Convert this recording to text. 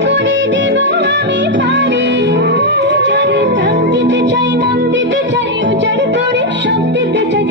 করে দেব আমি পারি। জানি প্রাণ দিতে চাই, মন দিতে চাই, উজাড় করে সব দিতে চাই।